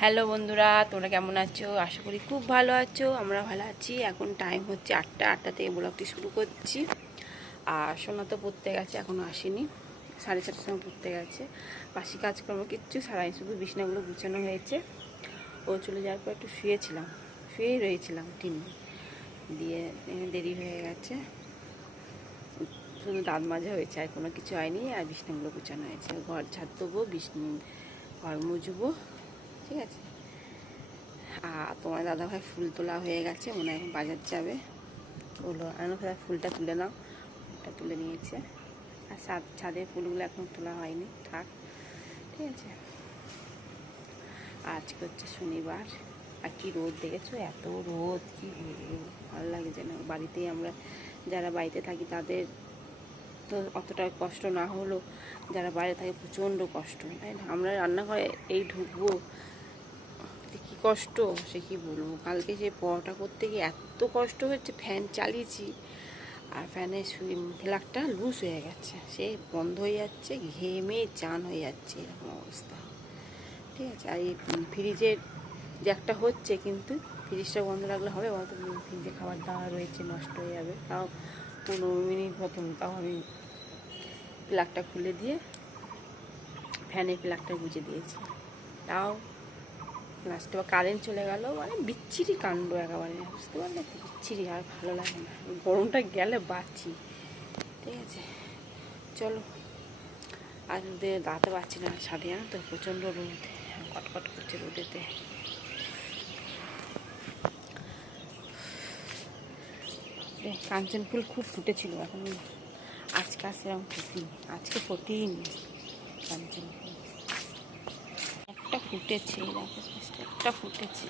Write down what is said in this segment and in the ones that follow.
Hello বন্ধুরা, তোমরা কেমন আছো? আশা করি খুব ভালো আছো। আমরা ভালো আছি। এখন টাইম হচ্ছে 8টা থেকে ব্লগটি শুরু করছি। আর সোনা তো পড়তে গেছে, এখনও আসেনি। 7:30টার সময় পড়তে গেছে। বাসি কাজকর্ম কিচ্ছু সারাই, শুধু বিছনাগুলো গুছানো হয়েছে। ও চলে যাওয়ার পর একটু শুয়েই রয়েছিলাম টিনে দিয়ে। দেরি হয়ে গেছে, শুধু দাঁত মাজা হয়েছে, আর কোনো কিছু হয়নি। আর বিছনাগুলো গুছানো হয়েছে, ঘর ঝাড় দেবো, ঘর মুছবো, ঠিক আছে। আর তোমার দাদাভাই ফুল তোলা হয়ে গেছে, মনে হয় এখন বাজার যাবে। বললো ফুলটা তুলে নাও, ফুলটা তুলে নিয়েছে। আর ছাদের ফুলগুলো এখন তোলা হয়নি, থাক, ঠিক আছে। আজকে হচ্ছে শনিবার। আর কি রোদ দেখেছো, এত রোদ, কি ভালো লাগে যেন। বাড়িতেই আমরা যারা বাড়িতে থাকি তাদের তো অতটা কষ্ট না হলেও যারা বাইরে থাকে প্রচণ্ড কষ্ট, তাই না? আমরা রান্নাঘরে এই ঢুকবো, কি কষ্ট সে কি বলবো। কালকে যে পরোটা করতে গিয়ে এত কষ্ট হচ্ছে, ফ্যান চালিয়েছি আর ফ্যানের প্লাগটা লুজ হয়ে গেছে, সে বন্ধ হয়ে যাচ্ছে, ঘেমে চান হয়ে যাচ্ছে, এরকম অবস্থা, ঠিক আছে। আর এই ফ্রিজের যে একটা হচ্ছে, কিন্তু ফ্রিজটা বন্ধ রাখলে হবে বলতো? ফ্রিজে খাবার দাওয়া রয়েছে, নষ্ট হয়ে যাবে। তাও 15 মিনিট মতন, তাও আমি প্লাগটা খুলে দিয়ে ফ্যানের প্লাগটা গুঁজে দিয়েছি, তাও লাস্টে বা কারেন্ট চলে গেল। মানে বিচ্ছিরি কাণ্ড একেবারে, বুঝতে পারলে তো? বিচ্ছিরি, আর ভালো লাগে না। গরমটা গেলে বাঁচি, ঠিক আছে। চলো, আর রোদে দাঁড়াতে পারছি না ছাদে, জানো তো, প্রচণ্ড রোদ, কটকট করছে রোদেতে। কাঞ্চন ফুল খুব ফুটেছিল, এখন আজকে আর সেরকম ফুটিনি, আজকে ফোটেইনি কাঞ্চন ফুল। একটা ফুটেছে, একটা ফুটেছে,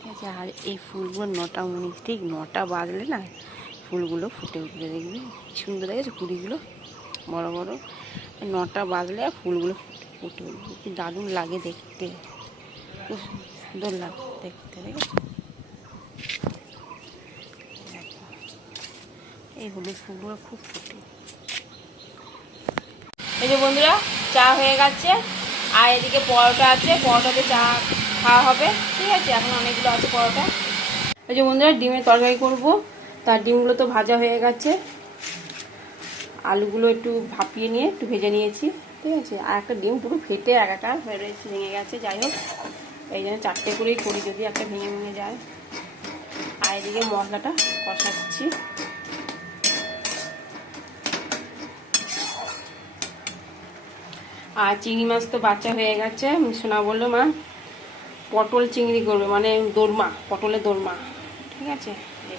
ঠিক আছে। আর এই ফুলগুলো 9টা 19, ঠিক 9টা বাজলে না ফুলগুলো ফুটে উঠবে, দেখবি সুন্দর দেখেছে কুড়িগুলো বড় বড়। 9টা বাজলে ফুলগুলো ফুটে উঠবে, কি দারুণ লাগে দেখতে, খুব সুন্দর লাগে দেখতে, দেখেছো? এই হলুদ ফুলগুলো খুব ফুটে। এই যে বন্ধুরা, চা হয়ে গেছে, আর এদিকে পরোটা আছে, পরোটাতে চা খাওয়া হবে, ঠিক আছে। এখন অনেকগুলো আছে পরোটা। এই যে বন্ধুরা, ডিমের তরকারি করবো, তার ডিমগুলো তো ভাজা হয়ে গেছে, আলুগুলো একটু ভাপিয়ে নিয়ে একটু ভেজে নিয়েছি, ঠিক আছে। আর একটা ডিম পুরো ফেটে একাকার হয়ে রয়েছে, ভেঙে গেছে। যাই হোক, এই জন্য 4টে করেই করি, যদি একটা ভেঙে যায়। আর এদিকে মশলাটা কষাচ্ছি। আর চিংড়ি মাছ তো বাচ্চা হয়ে গেছে। সোনা বললো মা পটল চিংড়ি করবে, মানে দোরমা, পটলের দোরমা, ঠিক আছে।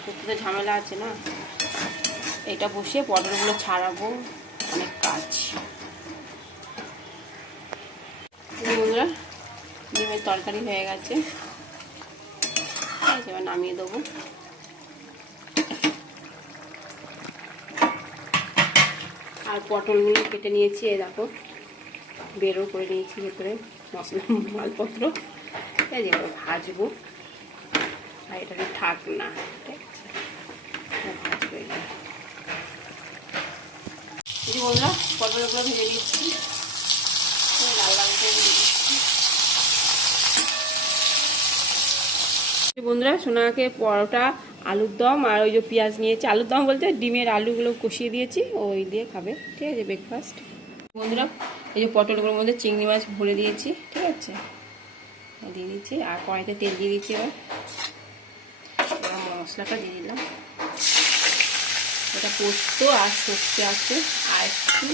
করতে তো ঝামেলা আছে না, এটা বসিয়ে পটলগুলো ছাড়াবো, অনেক কাজ। বন্ধুরা, ডিমের তরকারি হয়ে গেছে, ঠিক আছে, এবার নামিয়ে দেবো। আর পটলগুলো কেটে নিয়েছি, এই দেখো, বেরও করে নিয়েছি ভেতরে মশলা মালপত্র, ঠিক আছে। এবার ভাজবো, আর এটা থাক না, ঠিক আছে, ভাজবো। এই বন্ধুরা, পটলগুলো ভেজে নিচ্ছি, লাল লাল করে ভেজে নিচ্ছি। বন্ধুরা, সোনাকে পরোটা, আলুর দম আর ওই যে পেঁয়াজ নিয়েছি, আলুর দম বলতে ডিমের আলুগুলো কষিয়ে দিয়েছি, ওই দিয়ে খাবে, ঠিক আছে, ব্রেকফাস্ট। বন্ধুরা, এই যে পটলগুলোর মধ্যে চিংড়ি মাছ ভরে দিয়েছি, ঠিক আছে, দিয়ে দিচ্ছি। আর কড়াইতে তেল দিয়ে দিচ্ছি। এবার মশলাটা দিয়ে দিলাম, এটা পোস্ত আর সর্ষে আছে, আর একটু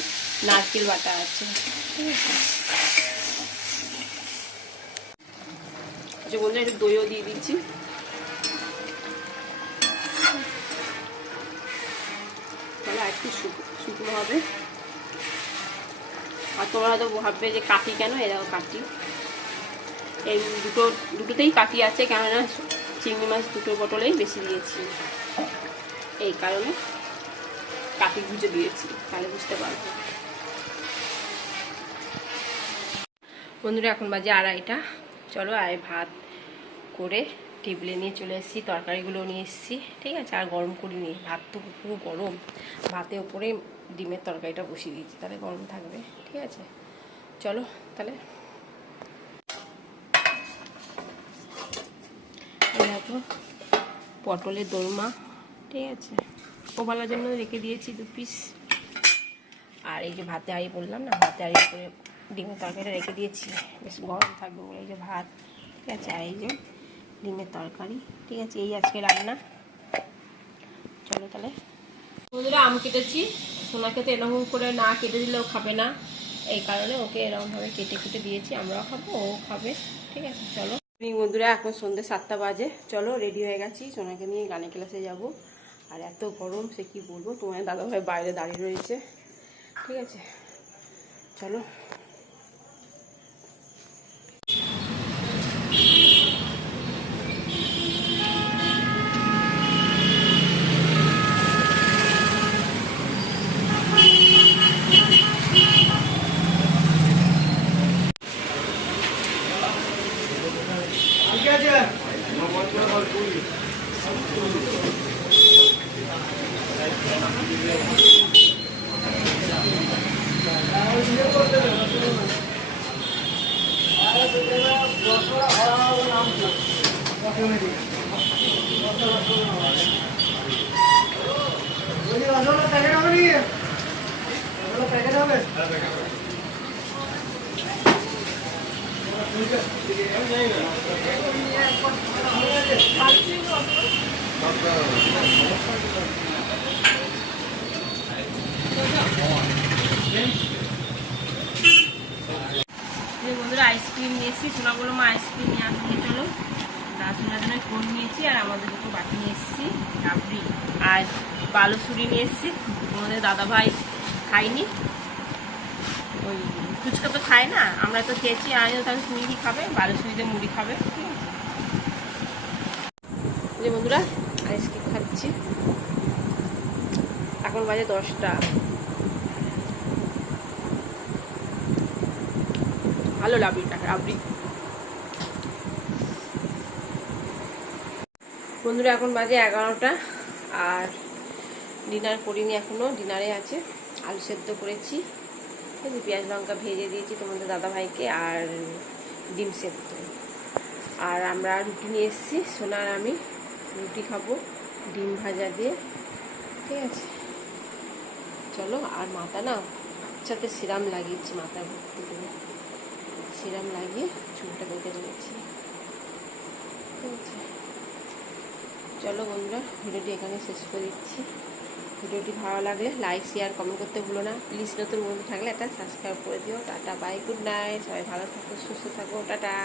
নারকেল বাটা আছে, ঠিক আছে। আচ্ছা বন্ধুরা, একটু দইও দিয়ে দিচ্ছি, তাহলে একটু শুকনো হবে। আর তোমরা হয়তো ভাববে যে কাটি কেন, এরকম কাটি, এই দুটোতেই কাটি আছে, কেননা চিংড়ি মাছ দুটো পটলেই বেশি দিয়েছি, এই কারণে কাটি গুঁজে দিয়েছি, তাহলে বুঝতে পারবো। বন্ধুরা, এখন বাজে 2:30, চলো আর ভাত করে টেবিলে নিয়ে চলে এসেছি, তরকারিগুলো নিয়ে এসেছি, ঠিক আছে। আর গরম করিনি, ভাত তো পুরো গরম, ভাতের উপরে ডিমের তরকারিটা বসিয়ে দিয়েছি, তাহলে গরম থাকবে, ঠিক আছে। চলো তাহলে। দেখো পটলের দোরমা, ঠিক আছে, ওবেলার জন্য রেখে দিয়েছি 2 পিস। আর এই যে ভাতে হাঁড়ি বললাম না, ভাতে হাঁড়ি করে ডিমের তরকারিটা রেখে দিয়েছি, বেশ গরম থাকবে বলে। এই যে ভাত, ঠিক আছে, আর এই যে ডিমের তরকারি, ঠিক আছে, এই আজকে রান্না। চলো তাহলে বন্ধুরা, আম কেটেছি। সোনাকে তো এরকম করে না কেটে দিলেও খাবে না, এই কারণে ওকে এরকমভাবে কেটে কেটে দিয়েছি। আমরাও খাবো, ও খাবে, ঠিক আছে। চলো বন্ধুরা, এখন সন্ধ্যে 7টা বাজে। চলো রেডি হয়ে গেছি, সোনাকে নিয়ে গানের ক্লাসে যাব। আর এত গরম সে কি বলবো, তোমার দাদাভাই বাইরে দাঁড়িয়ে রয়েছে, ঠিক আছে। চলো ঠিক আছে। বন্ধুরা, আইসক্রিম নিয়েছি। সোনা বলো মা আইসক্রিম নিয়ে আসতে, চলো। সোনার জন্য কোন নিয়েছি, আর আমাদের দুটো বাটি নিয়ে এসেছি রাবড়ি, আর বালুসুরি নিয়ে এসেছি। আমাদের দাদাভাই খাইনি, ওই ফুচকা তো খায় না, আমরা তো খেয়েছি। আমিও তাহলে তুমি কি খাবে? বালুসুরিতে মুড়ি খাবে, ঠিক আছে। যে বন্ধুরা, আইসক্রিম খাচ্ছি। এখন বাজে 10টা। ভালো রাবড়ি। বন্ধুরা, এখন বাজে 11টা, আর ডিনার করিনি এখনো। ডিনারে আছে আলু সেদ্ধ করেছি, ঠিক আছে, পেঁয়াজ লঙ্কা ভেজে দিয়েছি তোমাদের দাদাভাইকে, আর ডিম সেদ্ধ। আর আমরা রুটি নিয়ে এসেছি, সোনা আর আমি রুটি খাবো ডিম ভাজা দিয়ে, ঠিক আছে। চলো। আর মাথা না বাচ্চাতে সিরাম লাগিয়েছি, মাথা ভর্তি করে সিরাম লাগিয়ে চুলটা বেঁধে নিয়েছি, ঠিক আছে। চলো বন্ধুরা, ভিডিওটি এখানে শেষ করে দিচ্ছি। ভিডিওটি ভালো লাগলে লাইক শেয়ার কমেন্ট করতে ভুলো না। প্লিজ নতুন বন্ধু থাকলে একটা সাবস্ক্রাইব করে দিও। Tata, bye, good night. সবাই ভালো থাকো, সুস্থ থাকো, টাটা।